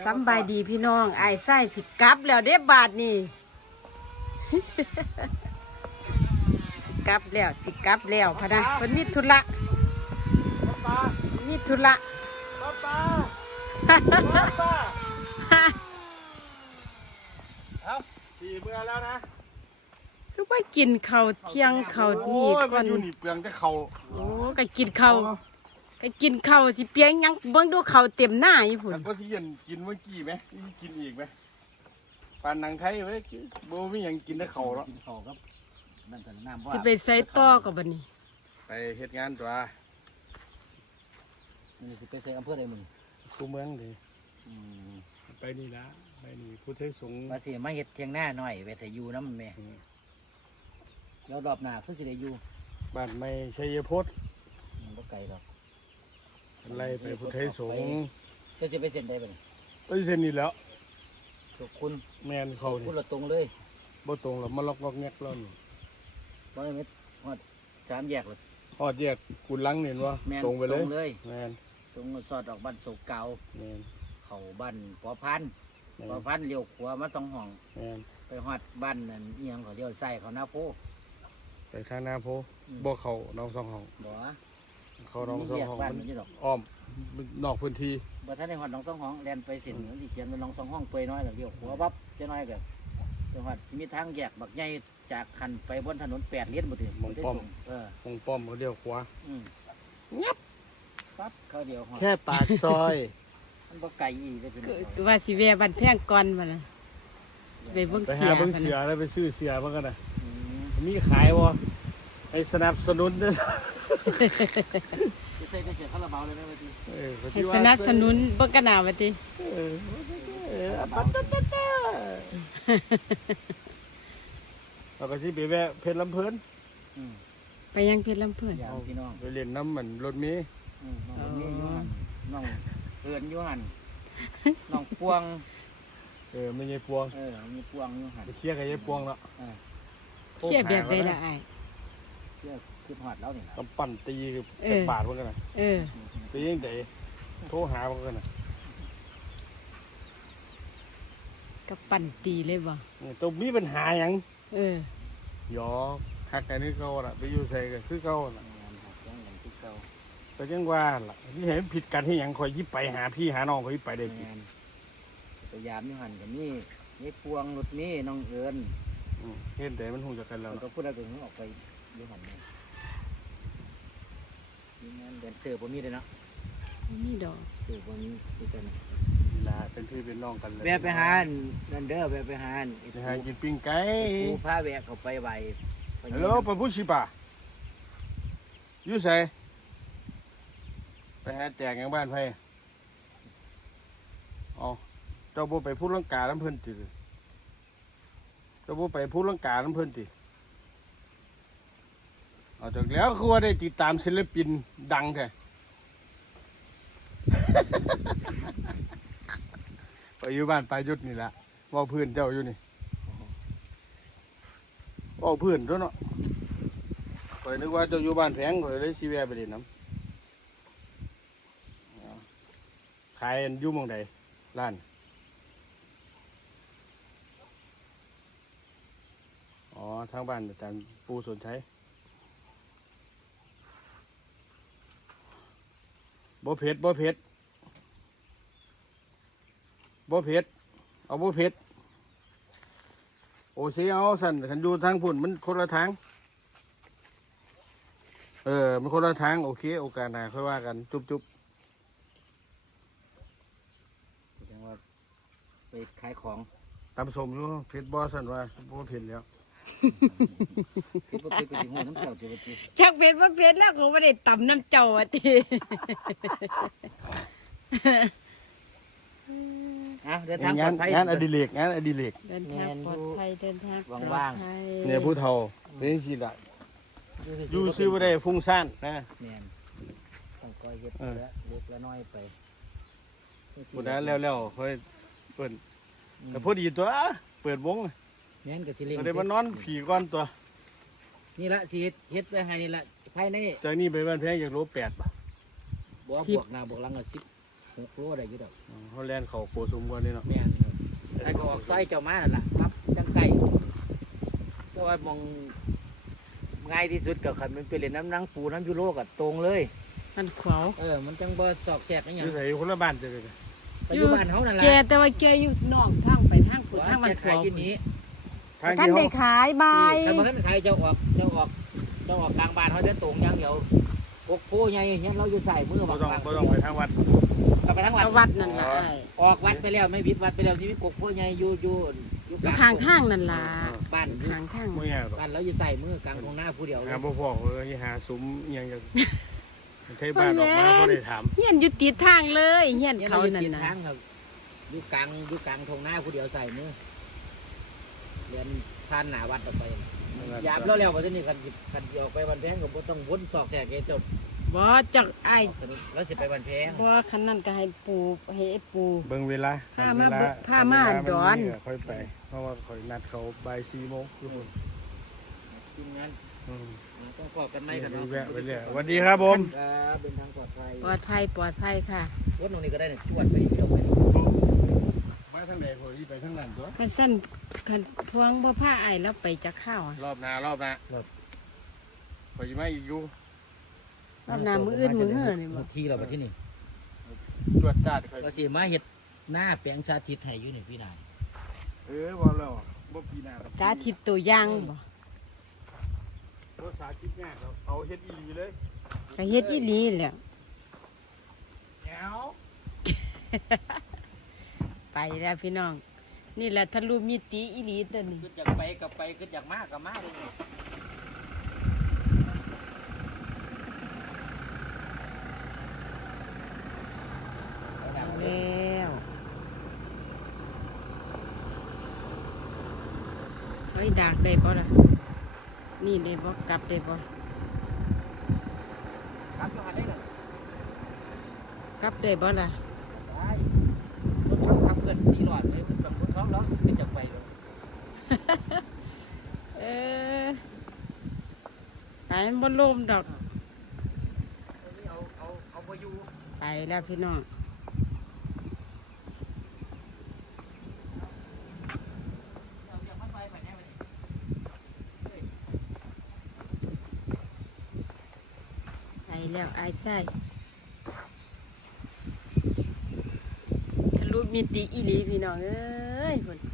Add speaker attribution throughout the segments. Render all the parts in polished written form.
Speaker 1: สำบายดีพี่น้องไอ้ไส้สิกลับแล้วเด้บาทนี่ สิกลับแล้วพะนะคนมีธุระมีธุระ
Speaker 2: ป้าเอาสี่เมื่อแล้วนะ
Speaker 1: คือว่ากินข้าวเที่ยงข้าวนี่ก่อน
Speaker 2: อยู่นี่เปลืองแต่เขา
Speaker 1: โอ้ก็กินข้าวสิเปียงยังเบิ่งดูข้าวเต็มหน้าอยู่พุ่น
Speaker 2: แต่ก็ที่ยันกินเมื่อกี้ไหมกินอีกไหมปานนังไข่ไว้โบไม่ยังกินแต่เขาแล้ว
Speaker 3: กินข้าวครับนั่นกันน้ำว่า
Speaker 1: สิไปใส่ต่อกับบัดนี้
Speaker 2: ไปเฮ็ดงานตัว
Speaker 3: นี่สิไปใส่อำเภอใดมึง
Speaker 2: คูเมืองดิไปนี่ละไปนี่พุทธสงฆ์
Speaker 3: มาสิมาเฮ็ดเทียงหน้าหน่อยเวทอยู่น้ำแม่แล้วรอบหน้าคือสิได้อยู่
Speaker 2: บ้านไม่ชัยพจน์
Speaker 3: บ่ไกลหรอก
Speaker 2: ไล่ไปพุทธสงฆ์
Speaker 3: ก็สิไปเส้นใดบ่นี่
Speaker 2: ไปเส้นนี้แล้ว
Speaker 3: ทุกคุณ
Speaker 2: แมนเขา
Speaker 3: พู
Speaker 2: นี่
Speaker 3: ดละตรงเลย
Speaker 2: บ่ตรงหรอกมาล็อกแงกแล้วนี่
Speaker 3: บ่ได้เม็ดฮอด3แยกเลย
Speaker 2: ฮอดแยกกุนลังเห็นว่า
Speaker 3: แม่น
Speaker 2: ตรงไปเลย
Speaker 3: เลย
Speaker 2: แมน
Speaker 3: ตรงสอดออกบ้านโศกเก่า
Speaker 2: แมน
Speaker 3: เข้าบ้านปอพันธุ์
Speaker 2: แม
Speaker 3: ปอนพันธุ์เลี้ยวขวามาตรงห้อง
Speaker 2: แมน
Speaker 3: ไปฮอดบ้านนั่นอีหยังเขาเลี้ยวซ้ายเขาหน้าโพ
Speaker 2: ไปทางนาโพบ่เขาน้องสองห้อง
Speaker 3: บ่
Speaker 2: เขาน้องสอง
Speaker 3: แยก
Speaker 2: ห้อง
Speaker 3: บ้าน
Speaker 2: มั
Speaker 3: มัน
Speaker 2: น
Speaker 3: อยู่ดอก
Speaker 2: อ้อมนอกพื้นที่
Speaker 3: บ่ทันได้ฮอดหนองสองห้องแล่นไปเส้นมันสิเขียนเป็นหนองสองห้องเปื่อยน้อยแล้วเลี้ยวขวาปั๊บจะน้อยก็จังหวัดมีทางแยกบักใหญ่จากคันไปบนถนน8เลนบ่ถึงเออ
Speaker 2: วงป้อมเขาเดียวขวา
Speaker 3: งับปั๊บเขาเดียวฮอด
Speaker 2: แค่ปากซอย
Speaker 3: มันบ่ไกลอีกได้เป็น
Speaker 1: คือว่าสิแวะบ้านแพงก่อนบัดน่ะไปเบิ่ง
Speaker 2: ไป
Speaker 1: เสี
Speaker 2: หาย เบิ่ง
Speaker 1: พะ
Speaker 2: เสือ
Speaker 1: นะ
Speaker 2: แล้วไปซื้อเสือมากันนะมีขายบ่ให้สนับสนุนเด้อ
Speaker 3: ใส่ได้เสียคาราบาวเลยแม่ว่าติ
Speaker 1: ให้สนับสนุนเบิ่งกันหน้าว่าติ
Speaker 2: เราก็สิไปแวะเพชรลำเพิ่น
Speaker 1: ไปยังเพชรลำเพิ่น
Speaker 3: อย่างพี่น้อง
Speaker 2: ไปเล่นน้ำมันรถเมล์
Speaker 3: น้องนี่อยู่หั่นน้องเอิ้นอยู่หั่นน้องพวง
Speaker 2: ไม่ใช่พวง
Speaker 3: มีพวงอยู่หั่น
Speaker 2: ไปเคลียร์กับยายพวงแล้ว
Speaker 1: เชี่ยแบบใดล่ะอ้าย
Speaker 3: เพื่อคือฮอดแล้วนี่ล่ะ
Speaker 2: กำปั่นตีเป็นบาทเพิ่นกันน่ะ
Speaker 1: เออ
Speaker 2: ตีจังได๋โทรหาเพิ่นกันน่ะ
Speaker 1: กับปั่นตีเลยบ่
Speaker 2: ต้องมีปัญหาหยัง
Speaker 1: เออ
Speaker 2: หยอกฮักกันนี่เก่าล่ะไปอยู่ไสก็คือเก่าน่ะ
Speaker 3: งานหักยังอย่างที่เก่า
Speaker 2: ก็จังว่าล่ะนี่เห็นผิดกันที่หยังข่อยยิบไปหาพี่หาน้องข่อยยิบไปได้ติ
Speaker 3: งานพยายามอยู่หั่นก็มีพวงรถมีน้องเอิ้น
Speaker 2: เห็นแต่มันฮู้จักกันแล้ว
Speaker 3: แล้วก็
Speaker 2: เนาะ
Speaker 3: พูดอะไรถึงออกไปอยู่หันเนี่ยมีงานเดินเสือบ่มีเลยเนาะ
Speaker 1: บ่มีดอก
Speaker 3: เสือบ่มีคือกัน
Speaker 2: ล่ะเป็นพี่เป็นน้องกันเลย
Speaker 3: แวะไปหาอันนั่นเด้อแวะไปหาอัน
Speaker 2: ไปหากินปิ้งไก่
Speaker 3: ปูพาแวะเข้าไปไหวไป
Speaker 2: ฮัลโหลปะพุชิปะอยู่ไสไปหาแจกอย่างบ้านไผอ๋อเจ้าบ่ไปพูดลังกาน้ำเพิ่นติเจ้าบ่ไปพูดลังกาน้ำเพิ่นติเอาจากแล้วคือว่าได้ติดตามศิลปินดังแท้ ไปอยู่บ้านปลายยุทธนี่ล่ะเว้าพื้นเจ้าอยู่นี่เว้าพื้นตัวเนาะข่อยนึกว่าเจ้าอยู่บ้านแพงข่อยเลยสิแวะไปเล่นน้ำขายอันอยู่หม้องใดร้านอ๋อทางบ้านอาจารย์ปูสนใช้บ่เผ็ดบ่เผ็ดบ่เผ็ดเอาบ่เผ็ดโอซีเอาสั่นขันอยู่ทางพุ่นมันคนละทางมันคนละทางโอเคโอกาสหน้าค่อยว่ากันจุ๊บจุ๊บ
Speaker 3: จังว่าไปขายของ
Speaker 2: ตำสมอยู่เผ็ดบ่สั่นว่าบ่เผ็ดแล้ว
Speaker 3: คือบ่เคยไปถึงหูน้ำเจ้าตัวติ
Speaker 1: จักเพชรบ่เพชรแล้วก็บ่ได้ตำน้ำเจ้าว่าติ
Speaker 3: เดินทางปลอดภัย
Speaker 2: งานอดิเรกงานอดิเรก
Speaker 1: เดินทางปลอดภัยเดินทางปลอด
Speaker 3: ว่าง
Speaker 1: ภัย
Speaker 2: เนี่ยผู้เฒ่าเป็นจังซี่ล่ะอยู่ซื้อบ่ได้ฟุ้งซ่านนะ
Speaker 3: แม่นต้องคอยเฮ็ดละเล็กละน้อยไป
Speaker 2: บ่ได้แล้วค่อยเปิดก็พอดีตัวเปิดวง
Speaker 3: แม่นก็สิเล่ง
Speaker 2: ก็ได้มานอนผีก่อนตัว
Speaker 3: นี่ละสิเฮ็ดไว้ให้นี่ละภายใน
Speaker 2: จากนี้ไปบ้านแพงจากโล8บ่
Speaker 3: บ่บวกหน้าบวกหลังก็10 6 โลได้อยู่ดอก
Speaker 2: เขาแลนเขาโกสุมก่อนนี่เนาะ
Speaker 3: แม่นไอ้ก็ออกซอยเจ้ามานั่นล่ะปั๊บจังไก่แต่ว่ามองง่ายที่สุดก็คันมันไปเล่นน้ำนังปูน้ำยูโรก็ตรงเลย
Speaker 1: มันขวาว
Speaker 3: มันจังบ่สอกแสกอห
Speaker 2: อ
Speaker 3: ยัง
Speaker 2: ยู่ไสคนละบ้านจะเลย
Speaker 3: ปัจจุบันเฮานั่น
Speaker 1: แก
Speaker 3: ล่ะ
Speaker 1: แต่ว่าแกอยู่นอกทางไปทางขุดทางมันขวาว
Speaker 3: อยู่นี้
Speaker 2: ทาง
Speaker 1: ท่าน
Speaker 2: ที่
Speaker 1: ได้
Speaker 2: เขา
Speaker 1: ขายใบ
Speaker 3: ถ้าบ่ทันขายเจ้าออกกลางบ้านเฮาเดินตรงอย่างเดียวพวกโพใหญ่เฮียเราอยู่ใส่มือ
Speaker 2: บ่
Speaker 3: บัก
Speaker 2: ต้อง
Speaker 3: บัก
Speaker 2: บ่ต้องไปทางวัด
Speaker 3: ก็ไปทั้งวัด
Speaker 1: วัดนั่นล่ะ
Speaker 3: ออกวัดไปแล้วไม่ผิดวัดไปแล้วนี่มีกกโพใหญ่อยู่
Speaker 1: อยู่ข้างทางนั่นล่ะ
Speaker 3: บ้าน
Speaker 1: ข้างทาง
Speaker 2: บ่ยากหรอก
Speaker 3: บ้านเราอยู่ใส่มือกลางตรงหน้าผู้เดียว
Speaker 2: หาบ่พอเลยหาซุ้มอิหยังจังไทบ้านออกมาบ่ได้ถาม
Speaker 1: เฮียนอยู่ติดทางเลยเฮียน
Speaker 3: เนี่ย
Speaker 1: เขา
Speaker 3: เราอยู่
Speaker 1: นั่น
Speaker 3: ติด
Speaker 1: น่ะ
Speaker 3: ทางครับอยู่กลางตรงหน้าผู้เดียวใส่มือเรียนผ่านหน้าวัดออกไปยามแล้วว่าจะนี่คันสิออกไปวันแพงก็บ่ต้องวนซอกแสกเจ้า
Speaker 1: บ่จักไอ้
Speaker 3: แล้วสิไปวันแพง
Speaker 1: บ่คันนั้นก็ให้ปูให้ไอ้ปู
Speaker 2: เบิ่งเวลา
Speaker 1: พามาเบิ่งพามาดอน
Speaker 2: ค่อยไปเพราะว่าค่อยนัดเขาบ่าย 4 โมงทุกคน
Speaker 3: ทีมงาน
Speaker 2: อืม
Speaker 3: ต้องขอบกันไหมกันเนาะ
Speaker 2: แวะไปเลยสวัสดีครับผม
Speaker 3: ครับเป็นทางปลอดภัย
Speaker 1: ปลอดภัยค่ะ
Speaker 3: รถตรงนี้ก็ได้เนี่ยจวดไปเที่ยวไป
Speaker 2: มาทางไหนผมไปทางนั้นตัว
Speaker 1: คันสั้นคันพวงบ่พาไอ้ายแล้วไปจักข้าวอะ
Speaker 2: รอบหน้าข่อยสิมาอีกอยู่
Speaker 1: รอบหน้ามื้ออื่นมื้อเฮือนี่บ่
Speaker 3: ทีเราไปที่นี่
Speaker 2: ตรวจจัดข่อย
Speaker 3: เราสิมาเห็ดหน้าแปลงสาธิตให้อยู่นี่พี่นาย
Speaker 2: บ่แล้วบ่ปีหน้า
Speaker 1: สาธิตตัวอย่างบ่
Speaker 2: บ่สาธิตงานครับเอาเฮ็ดอีหลีเลย
Speaker 1: ก็เฮ็ดอีหลีแหล้ว
Speaker 2: แก้ว
Speaker 1: ไปแล้วพี่น้อง นี่แหละทะลุมิติอีหลีตัวนี้
Speaker 3: ขึ้นจากไปกับไปขึ้นจากมากกับมากเลย
Speaker 1: แล้วเฮ้ยดักได้บ่ล่ะนี่ได้บ่กลับได้บ่
Speaker 3: ครับมาได้เลย
Speaker 1: กลับได้บ่ล่ะ
Speaker 3: ได้รถขับเกิน4 หลอดเลยมันแบบรถท้องแล้วขึ้นจากไปเลย
Speaker 1: เออไปมันบ่ลมดอก
Speaker 3: เอาไปอยู่
Speaker 1: ไปแล้วพี่น้อง
Speaker 3: เดี๋ยวมาใส่ไปแน่ไป
Speaker 1: ไปแล้วไอ้ไส้ทะลุมิติอีหลีพี่น้องเอ้ยพุ่น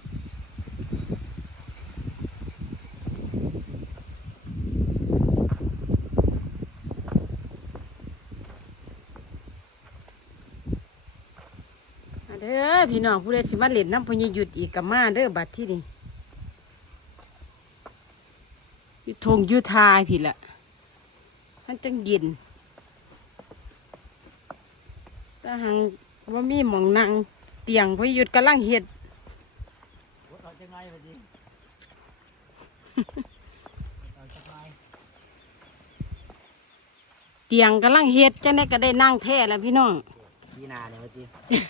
Speaker 1: มาเด้อพี่น้องผู้ใดสิมาเล่นน้ำพญหยุดอีกกับมาเด้อบัดที่นี่อยู่ทงอยู่ทายพี่ละมันจังเย็นแต่หังว่ามีหมองนั่งเตียงพญหยุดกำลังเฮ็ด
Speaker 3: รถเอาจะไงไปดิเอาจะไง
Speaker 1: เตียงกำลังเฮ็ดจังได้ก็ได้นั่งแท้แล้วพี่น้อง
Speaker 3: ปีนาเนี่ยไปดิ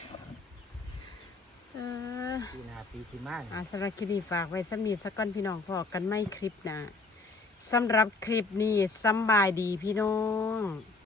Speaker 1: เออ
Speaker 3: ปีนาปีสิมาเนี่ย
Speaker 1: สำหรับคลิปนี้ฝากไว้สำนีสักก้อนพี่น้องพอกันไม่คลิปหนะสำหรับคลิปนี้สำบายดีพี่น้อง